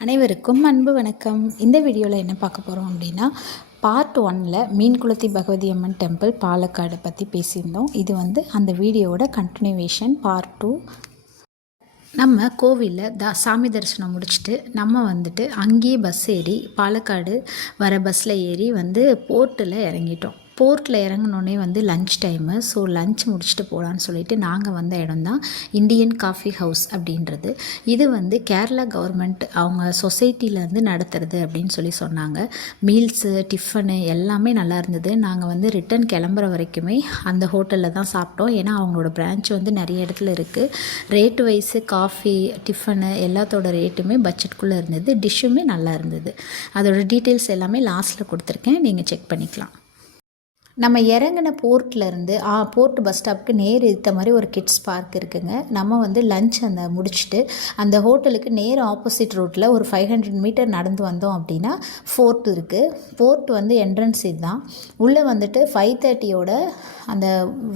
அனைவருக்கும் அன்பு வணக்கம். இந்த வீடியோவில் என்ன பார்க்க போகிறோம் அப்படின்னா, பார்ட் 1ல் மீன்குளத்தி பகவதி அம்மன் டெம்பிள் பாலக்காடு பற்றி பேசியிருந்தோம். இது அந்த வீடியோவோட கண்டினியூவேஷன் பார்ட் 2. நம்ம கோவிலில் சாமி தரிசனம் முடிச்சுட்டு நம்ம அங்கேயே பஸ் ஏறி பாலக்காடு வர பஸ்ஸில் ஏறி போர்ட்டில் இறங்கிட்டோம். போர்ட்டில் இறங்கினோடனே லன்ச் டைமு. ஸோ லன்ச் முடிச்சுட்டு போகலான்னு சொல்லிட்டு நாங்கள் வந்த இடம் தான் இந்தியன் காஃபி ஹவுஸ் அப்படின்றது. இது கேரளா கவர்மெண்ட் அவங்க சொசைட்டிலேருந்து நடத்துறது அப்படின்னு சொன்னாங்க. மீல்ஸு டிஃபனு எல்லாமே நல்லா இருந்தது. நாங்கள் ரிட்டன் கிளம்புற வரைக்குமே அந்த ஹோட்டலில் தான் சாப்பிட்டோம். ஏன்னா அவங்களோட பிரான்ச் நிறைய இடத்துல இருக்குது. ரேட்டு வைஸு காஃபி டிஃபனு எல்லாத்தோட ரேட்டுமே பட்ஜெட்குள்ளே இருந்தது. டிஷ்ஷுமே நல்லா இருந்தது. அதோட டீட்டெயில்ஸ் எல்லாமே லாஸ்ட்டில் கொடுத்துருக்கேன், நீங்கள் செக் பண்ணிக்கலாம். நம்ம இறங்கின போர்ட்லேருந்து போர்ட் பஸ் ஸ்டாப்புக்கு நேர் இருத்த மாதிரி ஒரு கிட்ஸ் பார்க் இருக்குதுங்க. நம்ம லன்ச் முடிச்சுட்டு அந்த ஹோட்டலுக்கு நேர் ஆப்போசிட் ரோட்டில் ஒரு 500 மீட்டர் நடந்து வந்தோம் அப்படின்னா ஃபோர்ட் இருக்குது. ஃபோர்ட் என்ட்ரன்ஸ் இதுதான். உள்ளே 5:30யோட அந்த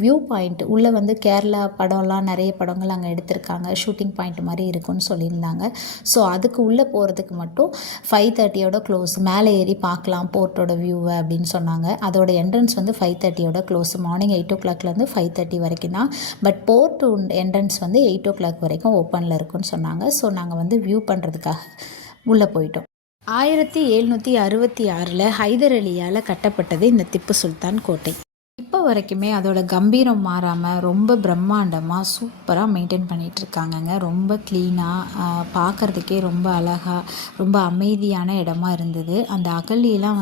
வியூ பாயிண்ட் உள்ளே கேரளா படம்லாம் நிறைய படங்கள் அங்கே எடுத்திருக்காங்க. ஷூட்டிங் பாயிண்ட் மாதிரி இருக்குன்னு சொல்லியிருந்தாங்க. ஸோ அதுக்கு உள்ளே போகிறதுக்கு மட்டும் 5:30யோட க்ளோஸ். மேலே ஏறி பார்க்கலாம் போர்ட்டோட வியூவை அப்படின்னு சொன்னாங்க. அதோட என்ட்ரன்ஸ் 5:30யோட க்ளோஸ். மார்னிங் 8 o'clockலேருந்து 5:30 வரைக்கும் தான். பட் போர்ட் என்ட்ரன்ஸ் 8 o'clock வரைக்கும் ஓப்பனில் இருக்குன்னு சொன்னாங்க. ஸோ நாங்கள் வியூ பண்ணுறதுக்காக உள்ளே போயிட்டோம். 1766 ஹைதர் அலியால் கட்டப்பட்டது இந்த திப்பு சுல்தான் கோட்டை. இப்போ வரைக்குமே அதோட கம்பீரம் மாறாமல் ரொம்ப பிரம்மாண்டமாக சூப்பராக மெயின்டைன் பண்ணிகிட்ருக்காங்கங்க. ரொம்ப க்ளீனாக பார்க்குறதுக்கே ரொம்ப அழகாக ரொம்ப அமைதியான இடமா இருந்தது. அந்த அகழியெல்லாம்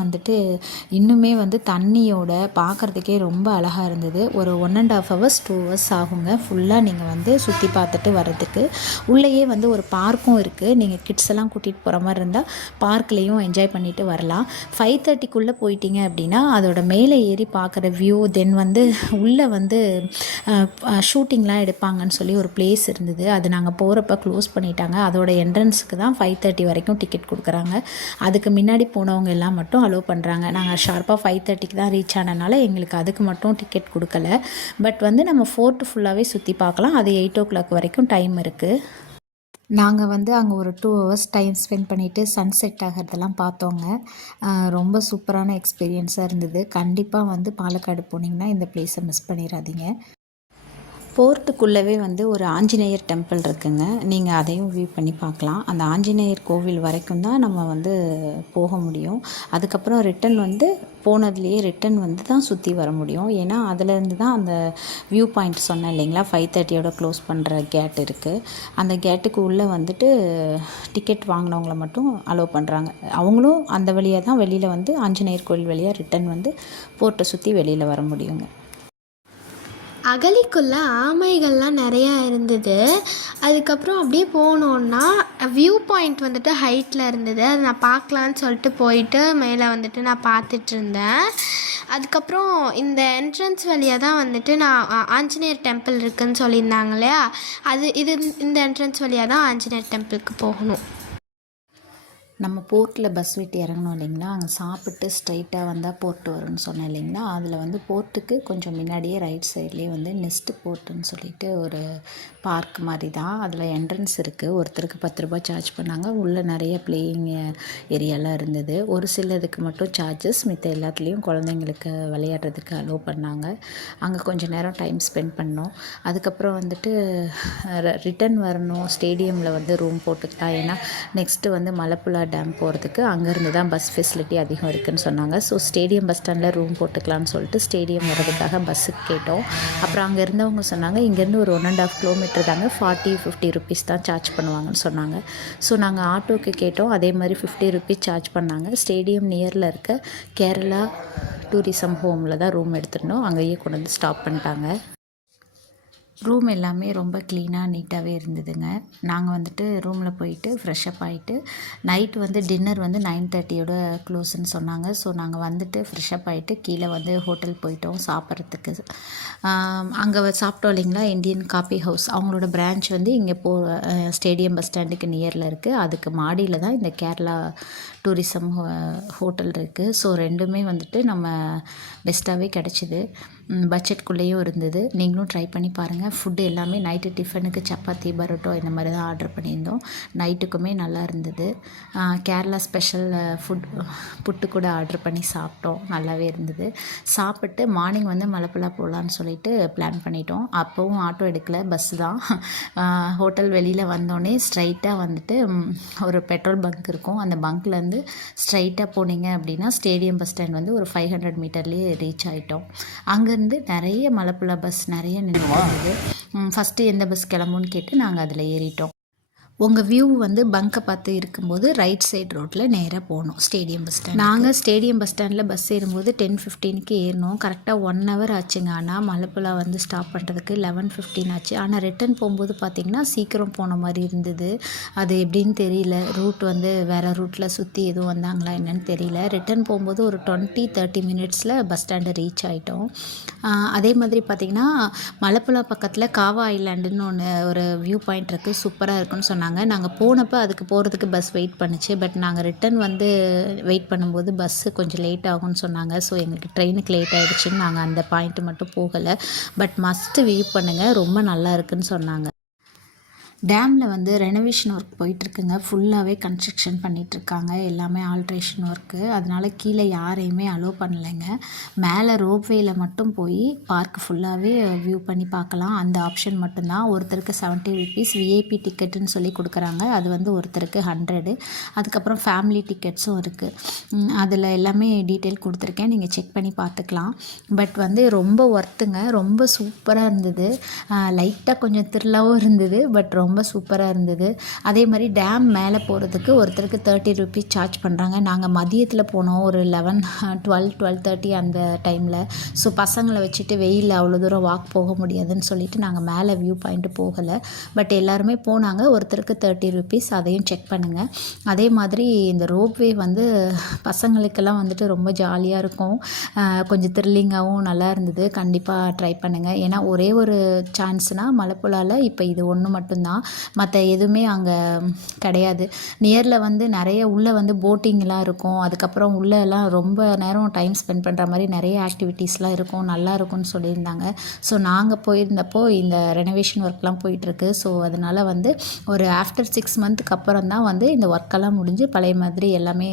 இன்னுமே தண்ணியோட பார்க்குறதுக்கே ரொம்ப அழகாக இருந்தது. ஒரு 1.5 hours 2 hours ஆகுங்க ஃபுல்லாக நீங்கள் சுற்றி பார்த்துட்டு வர்றதுக்கு. உள்ளேயே ஒரு பார்க்கும் இருக்குது. நீங்கள் கிட்ஸ் எல்லாம் கூட்டிகிட்டு போகிற மாதிரி இருந்தால் பார்க்லேயும் என்ஜாய் பண்ணிவிட்டு வரலாம். 5:30க்குள்ளே போயிட்டீங்க அப்படின்னா அதோட மேலே ஏறி பார்க்குற வியூ தென் உள்ளே ஷூட்டிங்லாம் எடுப்பாங்கன்னு சொல்லி ஒரு பிளேஸ் இருந்தது. அது நாங்கள் போகிறப்ப க்ளோஸ் பண்ணிட்டாங்க. அதோட என்ட்ரன்ஸுக்கு தான் 5:30 வரைக்கும் டிக்கெட் கொடுக்குறாங்க. அதுக்கு முன்னாடி போனவங்க எல்லாம் மட்டும் அலோவ் பண்ணுறாங்க. நாங்கள் ஷார்ப்பாக 5:30க்கு தான் ரீச் ஆனதுனால எங்களுக்கு அதுக்கு மட்டும் டிக்கெட் கொடுக்கல. பட் நம்ம ஃபோர்ட்டு ஃபுல்லாகவே சுற்றி பார்க்கலாம். அது 8 o'clock வரைக்கும் டைம் இருக்குது. நாங்கள் அங்கே ஒரு 2 hours டைம் ஸ்பெண்ட் பண்ணிவிட்டு சன்செட் ஆகிறதெல்லாம் பார்த்தோங்க. ரொம்ப சூப்பரான எக்ஸ்பீரியன்ஸாக இருந்தது. கண்டிப்பாக பாலக்காடு போனீங்கன்னா இந்த பிளேஸை மிஸ் பண்ணிடாதீங்க. போர்ட்டுக்குள்ளவே ஒரு ஆஞ்சநேயர் டெம்பிள் இருக்குங்க. நீங்கள் அதையும் வியூ பண்ணி பார்க்கலாம். அந்த ஆஞ்சநேயர் கோவில் வரைக்கும் தான் நம்ம போக முடியும். அதுக்கப்புறம் ரிட்டன் போனதுலேயே ரிட்டன் தான் சுற்றி வர முடியும். ஏன்னா அதிலேருந்து தான் அந்த வியூ பாயிண்ட் சொன்னேன் இல்லைங்களா, 5:30யோட க்ளோஸ் பண்ணுற கேட் இருக்குது. அந்த கேட்டுக்கு உள்ளே டிக்கெட் வாங்கினவங்கள மட்டும் அலோவ் பண்ணுறாங்க. அவங்களும் அந்த வழியாக தான் வெளியில் ஆஞ்சநேயர் கோவில் வழியாக ரிட்டன் போர்ட்டை சுற்றி வெளியில் வர முடியுங்க. அகழிக்குள்ளே ஆமைகள்லாம் நிறையா இருந்தது. அதுக்கப்புறம் அப்படியே போனோன்னா வியூ பாயிண்ட் ஹைட்டில் இருந்தது. அது நான் பார்க்கலான்னு சொல்லிட்டு போயிட்டு மேலே நான் பார்த்துட்டு இருந்தேன். அதுக்கப்புறம் இந்த என்ட்ரன்ஸ் வழியாக தான் நான் ஆஞ்சநேயர் டெம்பிள் இருக்குதுன்னு சொல்லியிருந்தாங்க இல்லையா, இந்த என்ட்ரன்ஸ் வழியாக தான் ஆஞ்சநேயர் டெம்பிளுக்கு போகணும். நம்ம போர்ட்டில் பஸ் விட்டு இறங்கணும் இல்லைங்களா, அங்கே சாப்பிட்டு ஸ்ட்ரைட்டாக வந்தால் போர்ட்டு வரும்னு சொன்னேன் இல்லைங்களா. அதில் போர்ட்டுக்கு கொஞ்சம் முன்னாடியே ரைட் சைட்லேயே நெஸ்ட்டு போர்ட்டுன்னு சொல்லிட்டு ஒரு பார்க் மாதிரி தான். அதில் என்ட்ரன்ஸ் இருக்குது. ஒருத்தருக்கு 10 ரூபாய் சார்ஜ் பண்ணாங்க. உள்ளே நிறைய பிளேயிங் ஏரியாலாம் இருந்தது. ஒரு சிலதுக்கு மட்டும் சார்ஜஸ், மித்த எல்லாத்துலேயும் குழந்தைங்களுக்கு விளையாடுறதுக்கு அலோவ் பண்ணாங்க. அங்கே கொஞ்சம் நேரம் டைம் ஸ்பெண்ட் பண்ணோம். அதுக்கப்புறம் ரிட்டன் வரணும். ஸ்டேடியமில் ரூம் போட்டுக்கலாம். ஏன்னா நெக்ஸ்ட்டு மலைப்புழா டேம் போகிறதுக்கு அங்கேருந்து தான் பஸ் ஃபெசிலிட்டி அதிகம் இருக்குதுன்னு சொன்னாங்க. ஸோ ஸ்டேடியம் பஸ் ஸ்டாண்டில் ரூம் போட்டுக்கலான்னு சொல்லிட்டு ஸ்டேடியம் வர்றதுக்காக பஸ்ஸுக்கு கேட்டோம். அப்புறம் அங்கே இருந்தவங்க சொன்னாங்க இங்கேருந்து ஒரு 1.5 kilometer தாங்க, 40-50 rupees தான் சார்ஜ் பண்ணுவாங்கன்னு சொன்னாங்க. ஸோ நாங்கள் ஆட்டோக்கு கேட்டோம். அதே மாதிரி 50 rupees சார்ஜ் பண்ணாங்க. ஸ்டேடியம் நியரில் இருக்க கேரளா டூரிசம் ஹோமில் தான் ரூம் எடுத்துருந்தோம். அங்கேயே கொண்டு ஸ்டாப் பண்ணிட்டாங்க. ரூம் எல்லாமே ரொம்ப க்ளீனாக நீட்டாகவே இருந்ததுங்க. நாங்கள் ரூமில் போயிட்டு ஃப்ரெஷ்அப் ஆகிட்டு நைட்டு டின்னர் 9:30யோட க்ளோஸ்ன்னு சொன்னாங்க. ஸோ நாங்கள் ஃப்ரெஷ்அப் ஆகிட்டு கீழே ஹோட்டல் போயிட்டோம் சாப்பிட்றதுக்கு. அங்கே சாப்பிட்டோம் இல்லைங்களா, இந்தியன் காஃபி ஹவுஸ் அவங்களோட பிரான்ச் இங்கே ஸ்டேடியம் பஸ் ஸ்டாண்டுக்கு நியரில் இருக்குது. அதுக்கு மாடியில் தான் இந்த கேரளா டூரிசம் ஹோட்டல் இருக்குது. ஸோ ரெண்டுமே நம்ம பெஸ்ட்டாகவே கிடச்சிது. பட்ஜெட்குள்ளேயும் இருந்தது. நீங்களும் ட்ரை பண்ணி பாருங்கள். ஃபுட்டு எல்லாமே நைட்டு டிஃபனுக்கு சப்பாத்தி, பரோட்டா இந்த மாதிரி தான் ஆர்டர் பண்ணியிருந்தோம். நைட்டுக்குமே நல்லா இருந்தது. கேரளா ஸ்பெஷல் புட்டு கூட ஆர்டர் பண்ணி சாப்பிட்டோம். நல்லாவே இருந்தது. சாப்பிட்டு மார்னிங் வந்து மலப்புலா போகலான்னு சொல்லிட்டு பிளான் பண்ணிட்டோம். அப்போவும் ஆட்டோ எடுக்கலை, பஸ்ஸு தான். ஹோட்டல் வெளியில் வந்தோடனே ஸ்ட்ரைட்டாக வந்துட்டு ஒரு பெட்ரோல் பங்க் இருக்கும். அந்த பங்க்லேருந்து ஸ்ட்ரைட்டாக போனீங்க அப்படின்னா ஸ்டேடியம் பஸ் ஸ்டாண்ட் வந்து ஒரு 500 மீட்டர்லேயே ரீச் ஆகிட்டோம். அங்கேருந்து நிறைய மலப்புலா பஸ் நிறைய நின்று இருந்தது. ஃபஸ்ட்டு எந்த பஸ் கிளம்புன்னு கேட்டு நாங்கள் அதில் ஏறிட்டோம். உங்கள் வியூ வந்து பங்கை பார்த்து இருக்கும்போது ரைட் சைட் ரோட்டில் நேராக போகணும் ஸ்டேடியம் பஸ் ஸ்டாண்ட். நாங்கள் ஸ்டேடியம் பஸ் ஸ்டாண்டில் பஸ் ஏறும்போது 10:15க்கு ஏறினோம். கரெக்டாக 1 hour ஆச்சுங்க. ஆனால் மலப்புலா வந்து ஸ்டாப் பண்ணுறதுக்கு 11:15 ஆச்சு. ஆனால் ரிட்டன் போகும்போது பார்த்திங்கன்னா சீக்கிரம் போன மாதிரி இருந்தது. அது எப்படின்னு தெரியல. ரூட் வந்து வேறு ரூட்டில் சுற்றி எதுவும் வந்தாங்களா என்னன்னு தெரியல. ரிட்டன் போகும்போது ஒரு 20-30 மினிட்ஸில் பஸ் ஸ்டாண்டை ரீச் ஆகிட்டோம். அதே மாதிரி பார்த்திங்கன்னா மலப்புலா பக்கத்தில் காவா ஐலாண்டுன்னு ஒரு வியூ பாயிண்ட் இருக்குது. சூப்பராக இருக்குன்னு சொன்னாங்க. நாங்கள் போனப்போ அதுக்கு போகிறதுக்கு பஸ் வெயிட் பண்ணுச்சு. பட் நாங்கள் ரிட்டன் வந்து வெயிட் பண்ணும்போது பஸ்ஸு கொஞ்சம் லேட் ஆகும்னு சொன்னாங்க. ஸோ எங்களுக்கு ட்ரெயினுக்கு லேட் ஆகிடுச்சின்னு நாங்கள் அந்த பாயிண்ட்டு மட்டும் போகலை. பட் மஸ்ட்டு வியூ பண்ணுங்கள், ரொம்ப நல்லா இருக்குன்னு சொன்னாங்க. டேமில் வந்து ரெனோவேஷன் ஒர்க் போயிட்டுருக்குங்க. ஃபுல்லாகவே கன்ஸ்ட்ரக்ஷன் பண்ணிகிட்ருக்காங்க. எல்லாமே ஆல்ட்ரேஷன் ஒர்க்கு. அதனால் கீழே யாரையுமே அலோவ் பண்ணலைங்க. மேலே ரோப்வேயில் மட்டும் போய் பார்க் ஃபுல்லாகவே வியூ பண்ணி பார்க்கலாம். அந்த ஆப்ஷன் மட்டும்தான். ஒருத்தருக்கு 70 rupees விஐபி டிக்கெட்டுன்னு சொல்லி கொடுக்குறாங்க. அது வந்து ஒருத்தருக்கு 100. அதுக்கப்புறம் ஃபேமிலி டிக்கெட்ஸும் இருக்குது. அதில் எல்லாமே டீட்டெயில் கொடுத்துருக்கேன், நீங்கள் செக் பண்ணி பார்த்துக்கலாம். பட் வந்து ரொம்ப ஒர்த்துங்க. ரொம்ப சூப்பராக இருந்தது. லைட்டாக கொஞ்சம் த்ரில்லாகவும் இருந்தது. பட் ரொம்ப சூப்பராக இருந்தது. அதே மாதிரி டேம் மேலே போகிறதுக்கு ஒருத்தருக்கு 30 rupees சார்ஜ் பண்ணுறாங்க. நாங்கள் மதியத்தில் போனோம், ஒரு 12-12:30 அந்த டைமில். ஸோ பசங்களை வச்சுட்டு வெயிலில் அவ்வளோ தூரம் வாக் போக முடியாதுன்னு சொல்லிட்டு நாங்கள் மேலே வியூ பாயிண்ட்டு போகலை. பட் எல்லாருமே போனாங்க. ஒருத்தருக்கு 30 rupees. அதையும் செக் பண்ணுங்கள். அதே மாதிரி இந்த ரோப்வே வந்து பசங்களுக்கெல்லாம் வந்துட்டு ரொம்ப ஜாலியாக இருக்கும். கொஞ்சம் த்ரில்லிங்காகவும் நல்லா இருந்தது. கண்டிப்பாக ட்ரை பண்ணுங்கள். ஏன்னா ஒரே ஒரு சான்ஸ்னால் மலப்புலாவில் இப்போ இது ஒன்று மட்டும்தான். மற்ற எதுவுமே அங்கே கிடையாது. நியரில் வந்து நிறைய உள்ளே வந்து போட்டிங்லாம் இருக்கும். அதுக்கப்புறம் உள்ளெல்லாம் ரொம்ப நேரம் டைம் ஸ்பெண்ட் பண்ணுற மாதிரி நிறைய ஆக்டிவிட்டீஸ்லாம் இருக்கும். நல்லா இருக்கும்னு சொல்லியிருந்தாங்க. ஸோ நாங்கள் போயிருந்தப்போ இந்த ரெனோவேஷன் ஒர்க்லாம் போயிட்டுருக்கு. ஸோ அதனால் வந்து ஒரு ஆஃப்டர் 6 months அப்புறம் தான் வந்து இந்த ஒர்க்கெல்லாம் முடிஞ்சு பழைய மாதிரி எல்லாமே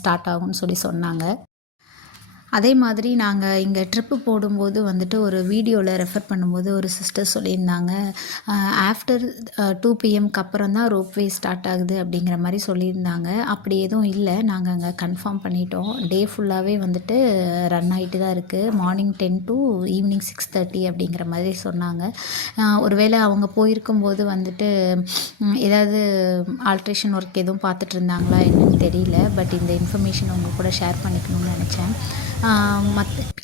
ஸ்டார்ட் ஆகும்னு சொல்லி சொன்னாங்க. அதே மாதிரி நாங்கள் இங்கே ட்ரிப்பு போடும்போது வந்துட்டு ஒரு வீடியோவில் ரெஃபர் பண்ணும்போது ஒரு சிஸ்டர் சொல்லியிருந்தாங்க, ஆஃப்டர் 2 PM அப்புறம் தான் ரோப்வே ஸ்டார்ட் ஆகுது அப்படிங்கிற மாதிரி சொல்லியிருந்தாங்க. அப்படி எதுவும் இல்லை. நாங்கள் அங்கே கன்ஃபார்ம் பண்ணிட்டோம். டே ஃபுல்லாகவே வந்துட்டு ரன் ஆகிட்டு தான் இருக்குது. மார்னிங் 10 to ஈவினிங் 6:30 அப்படிங்கிற மாதிரி சொன்னாங்க. ஒருவேளை அவங்க போயிருக்கும்போது வந்துட்டு ஏதாவது ஆல்ட்ரேஷன் ஒர்க் எதுவும் பார்த்துட்டு இருந்தாங்களா என்னன்னு தெரியல. பட் இந்த இன்ஃபர்மேஷன் உங்க கூட ஷேர் பண்ணிக்கணும்னு நினச்சேன்.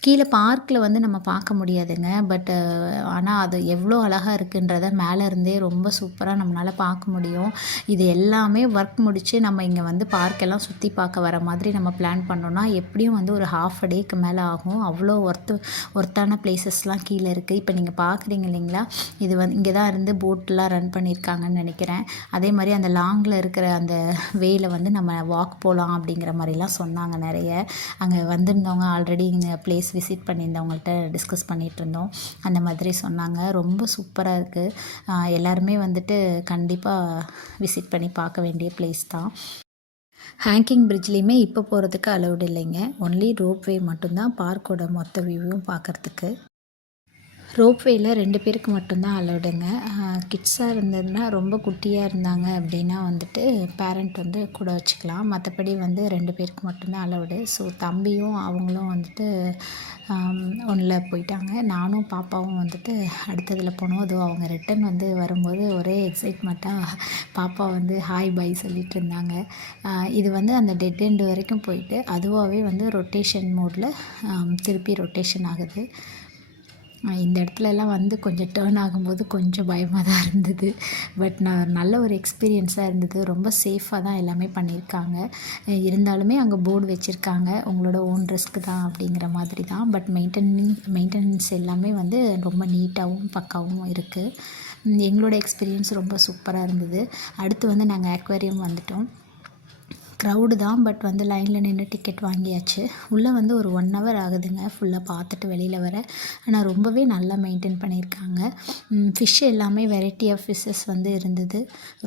கீழே பார்க்கில் வந்து நம்ம பார்க்க முடியாதுங்க. பட் ஆனால் அது எவ்வளோ அழகாக இருக்குன்றத மேலே இருந்தே ரொம்ப சூப்பராக நம்மளால் பார்க்க முடியும். இது எல்லாமே ஒர்க் முடித்து நம்ம இங்கே வந்து பார்க்கெல்லாம் சுற்றி பார்க்க வர மாதிரி நம்ம பிளான் பண்ணோன்னா எப்படியும் வந்து ஒரு half a dayக்கு மேலே ஆகும். அவ்வளோ ஒர்த்தான பிளேசஸ்லாம் கீழே இருக்குது. இப்போ நீங்கள் பார்க்குறீங்க இல்லைங்களா, இது வந்து இங்கே தான் இருந்து போட்லாம் ரன் பண்ணியிருக்காங்கன்னு நினைக்கிறேன். அதே மாதிரி அந்த லாங்கில் இருக்கிற அந்த வேல வந்து நம்ம வாக் போகலாம் அப்படிங்கிற மாதிரிலாம் சொன்னாங்க. நிறைய அங்கே வந்திருந்தவங்க ஆல்ரெடி இந்த பிளேஸ் விசிட் பண்ணியிருந்தவங்கள்ட்ட டிஸ்கஸ் பண்ணிகிட்டு இருந்தோம். அந்த மாதிரி சொன்னாங்க. ரொம்ப சூப்பராக இருக்குது. எல்லாருமே வந்துட்டு கண்டிப்பாக விசிட் பண்ணி பார்க்க வேண்டிய பிளேஸ் தான். ஹேங்கிங் பிரிட்ஜ்லேயுமே இப்போ போகிறதுக்கு அலௌட் இல்லைங்க. ஒன்லி ரோப்வே மட்டும்தான் பார்க்கோட மொத்த வியூவும் பார்க்குறதுக்கு. ரோப்வேயில் 2 பேருக்கு மட்டும்தான் அலௌடுங்க. கிட்ஸாக இருந்ததுன்னா ரொம்ப குட்டியாக இருந்தாங்க அப்படின்னா வந்துட்டு பேரண்ட் வந்து கூட வச்சுக்கலாம். மற்றபடி வந்து 2 பேருக்கு மட்டும்தான் அலௌடு. ஸோ தம்பியும் அவங்களும் வந்துட்டு ஒன்றில் போயிட்டாங்க. நானும் பாப்பாவும் வந்துட்டு அடுத்ததில் போனோம். அதுவும் அவங்க ரிட்டன் வந்து வரும்போது ஒரே எக்ஸைட்மெண்ட்டாக பாப்பா வந்து ஹாய் பை சொல்லிட்டு இருந்தாங்க. இது வந்து அந்த டெட் எண்டு வரைக்கும் போயிட்டு அதுவாகவே வந்து ரொட்டேஷன் மோடில் திருப்பி ரொட்டேஷன் ஆகுது. இந்த இடத்துலலாம் வந்து கொஞ்சம் டேர்ன் ஆகும்போது கொஞ்சம் பயமாக தான் இருந்தது. பட் நல்ல ஒரு எக்ஸ்பீரியன்ஸாக இருந்தது. ரொம்ப சேஃபாக தான் எல்லாமே பண்ணியிருக்காங்க. இருந்தாலுமே அங்கே போர்டு வச்சுருக்காங்க, உங்களோட ஓன் ரிஸ்க் தான் அப்படிங்கிற மாதிரி தான். பட் மெயின்டெனன்ஸ் எல்லாமே வந்து ரொம்ப நீட்டாகவும் பக்காவும் இருக்குது. எங்களோட எக்ஸ்பீரியன்ஸ் ரொம்ப சூப்பராக இருந்தது. அடுத்து வந்து நாங்கள் அக்வேரியம் வந்துட்டோம். க்ரௌடு தான், பட் வந்து லைனில் நின்று டிக்கெட் வாங்கியாச்சு. உள்ளே வந்து ஒரு 1 ஹவர் ஆகுதுங்க ஃபுல்லாக பார்த்துட்டு வெளியில் வர. ஆனால் ரொம்பவே நல்லா மெயின்டைன் பண்ணியிருக்காங்க. ஃபிஷ் எல்லாமே வெரைட்டி ஆஃப் ஃபிஷ்ஷஸ் வந்து இருந்தது.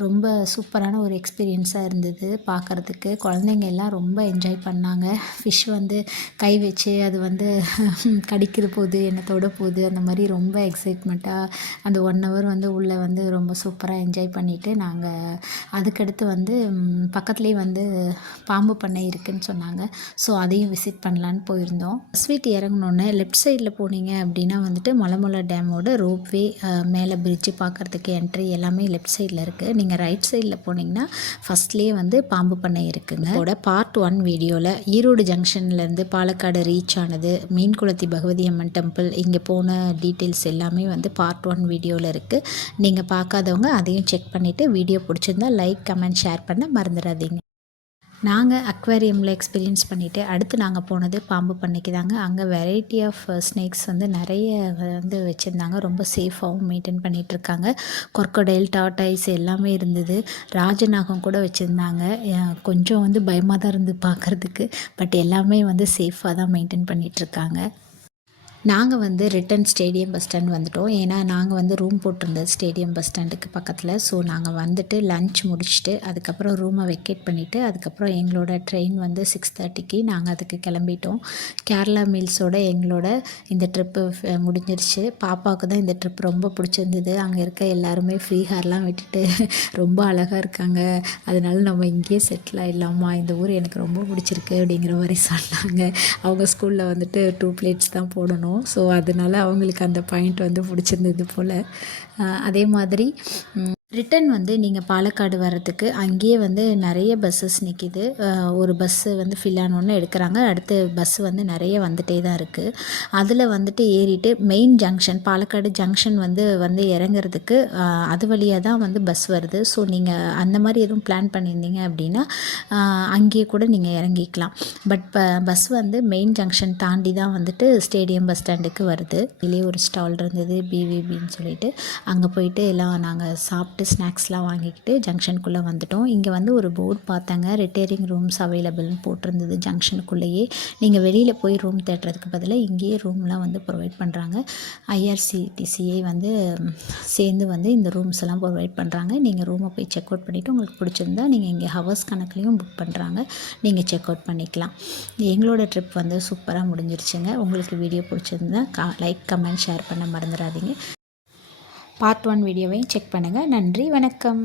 ரொம்ப சூப்பரான ஒரு எக்ஸ்பீரியன்ஸாக இருந்தது பார்க்குறதுக்கு. குழந்தைங்க எல்லாம் ரொம்ப என்ஜாய் பண்ணாங்க. ஃபிஷ் வந்து கை வச்சு அது வந்து கடிக்கிற போது என்ன தொட போகுது அந்த மாதிரி ரொம்ப எக்ஸைட்மெண்ட்டாக அந்த 1 ஹவர் வந்து உள்ளே வந்து ரொம்ப சூப்பராக என்ஜாய் பண்ணிவிட்டு நாங்கள் அதுக்கடுத்து வந்து பக்கத்துலேயே வந்து பாம்பு பண்ணை இருக்குதுன்னு சொன்னாங்க. ஸோ அதையும் விசிட் பண்ணலான்னு போயிருந்தோம். ஸ்வீட் இறங்கினோன்னே லெஃப்ட் சைடில் போனீங்க அப்படின்னா வந்துட்டு மலமலை டேமோட ரோப்வே, மேலே பிரிட்ஜு பார்க்குறதுக்கு என்ட்ரி எல்லாமே லெஃப்ட் சைடில் இருக்குது. நீங்கள் ரைட் சைடில் போனீங்கன்னா ஃபஸ்ட்லேயே வந்து பாம்பு பண்ணை இருக்குங்க. அதோட பார்ட் 1 வீடியோவில் ஈரோடு ஜங்ஷன்லேருந்து பாலக்காடு ரீச் ஆனது, மீன்குளத்தி பகவதி அம்மன் டெம்பிள் இங்கே போன டீட்டெயில்ஸ் எல்லாமே வந்து பார்ட் 1 வீடியோவில் இருக்குது. நீங்கள் பார்க்காதவங்க அதையும் செக் பண்ணிவிட்டு வீடியோ பிடிச்சிருந்தா லைக், கமெண்ட், ஷேர் பண்ண மறந்துடாதீங்க. நாங்கள் அக்வேரியமில் எக்ஸ்பீரியன்ஸ் பண்ணிவிட்டு அடுத்து நாங்கள் போனது பாம்பு பண்ணைக்கு தாங்க. அங்கே வெரைட்டி ஆஃப் ஸ்னேக்ஸ் வந்து நிறைய வந்து வச்சுருந்தாங்க. ரொம்ப சேஃபாகவும் மெயின்டைன் பண்ணிகிட்ருக்காங்க. கொர்க்கடைல், டார்டாய்ஸ் எல்லாமே இருந்தது. ராஜநாகம் கூட வச்சுருந்தாங்க. கொஞ்சம் வந்து பயமாக தான் இருந்து பார்க்குறதுக்கு, பட் எல்லாமே வந்து சேஃபாக தான் மெயின்டைன் பண்ணிகிட்ருக்காங்க. நாங்கள் வந்து ரிட்டன் ஸ்டேடியம் பஸ் ஸ்டாண்ட் வந்துவிட்டோம். ஏன்னா நாங்கள் வந்து ரூம் போட்டிருந்தது ஸ்டேடியம் பஸ் ஸ்டாண்டுக்கு பக்கத்தில். ஸோ நாங்கள் வந்துட்டு லன்ச் முடிச்சுட்டு அதுக்கப்புறம் ரூமை வெக்கேட் பண்ணிவிட்டு அதுக்கப்புறம் எங்களோட ட்ரெயின் வந்து 6:30க்கு நாங்கள் அதுக்கு கிளம்பிட்டோம். கேரளா மீல்ஸோட எங்களோட இந்த ட்ரிப்பு முடிஞ்சிருச்சு. பாப்பாவுக்கு தான் இந்த ட்ரிப் ரொம்ப பிடிச்சிருந்தது. அங்கே இருக்க எல்லாருமே ஃப்ரீ ஹேர்லாம் விட்டுட்டு ரொம்ப அழகாக இருக்காங்க, அதனால நம்ம இங்கேயே செட்டில் ஆகிடலாமா, இந்த ஊர் எனக்கு ரொம்ப பிடிச்சிருக்கு அப்படிங்கிற மாதிரி சொன்னாங்க. அவங்க ஸ்கூலில் வந்துட்டு 2 பிளேட்ஸ் தான் போடணும். ஸோ அதனால் அவங்களுக்கு அந்த பாயிண்ட் வந்து பிடிச்சிருந்தது போல். அதே மாதிரி ரிட்டன் வந்து நீங்கள் பாலக்காடு வர்றதுக்கு அங்கேயே வந்து நிறைய பஸ்ஸஸ் நிற்கிது. ஒரு பஸ்ஸு வந்து ஃபில் ஆனோன்னு எடுக்கிறாங்க. அடுத்து பஸ்ஸு வந்து நிறைய வந்துகிட்டே தான் இருக்குது. அதில் வந்துட்டு ஏறிட்டு மெயின் ஜங்ஷன் பாலக்காடு ஜங்ஷன் வந்து இறங்குறதுக்கு அது வழியாக தான் வந்து பஸ் வருது. ஸோ நீங்கள் அந்த மாதிரி எதுவும் பிளான் பண்ணியிருந்தீங்க அப்படின்னா அங்கேயே கூட நீங்கள் இறங்கிக்கலாம். பட் பஸ் வந்து மெயின் ஜங்ஷன் தாண்டி தான் வந்துட்டு ஸ்டேடியம் பஸ் ஸ்டாண்டுக்கு வருது. இதுலேயே ஒரு ஸ்டால் இருந்தது பிவிபின்னு சொல்லிட்டு, அங்கே போயிட்டு எல்லாம் நாங்கள் சாப்பிட்டு ஸ்நாக்ஸ்லாம் வாங்கிக்கிட்டு ஜங்ஷனுக்குள்ளே வந்துட்டோம். இங்கே வந்து ஒரு போர்டு பார்த்தாங்க, ரிட்டையரிங் ரூம்ஸ் அவைலபிள்னு போட்டிருந்தது ஜங்ஷனுக்குள்ளேயே. நீங்கள் வெளியில் போய் ரூம் தேடுறதுக்கு பதிலாக இங்கேயே ரூம்லாம் வந்து ப்ரொவைட் பண்ணுறாங்க. ஐஆர்சிடிசியை வந்து சேர்ந்து வந்து இந்த ரூம்ஸ் எல்லாம் ப்ரொவைட் பண்ணுறாங்க. நீங்கள் ரூமை போய் செக் அவுட் பண்ணிவிட்டு உங்களுக்கு பிடிச்சிருந்தா நீங்கள் இங்கே ஹவர்ஸ் கணக்குலேயும் புக் பண்ணுறாங்க, நீங்கள் செக் அவுட் பண்ணிக்கலாம். எங்களோட ட்ரிப் வந்து சூப்பராக முடிஞ்சிருச்சுங்க. உங்களுக்கு வீடியோ பிடிச்சிருந்தா லைக், கமெண்ட், ஷேர் பண்ண மறந்துடாதீங்க. பார்ட் 1 வீடியோவையும் செக் பண்ணுங்கள். நன்றி, வணக்கம்.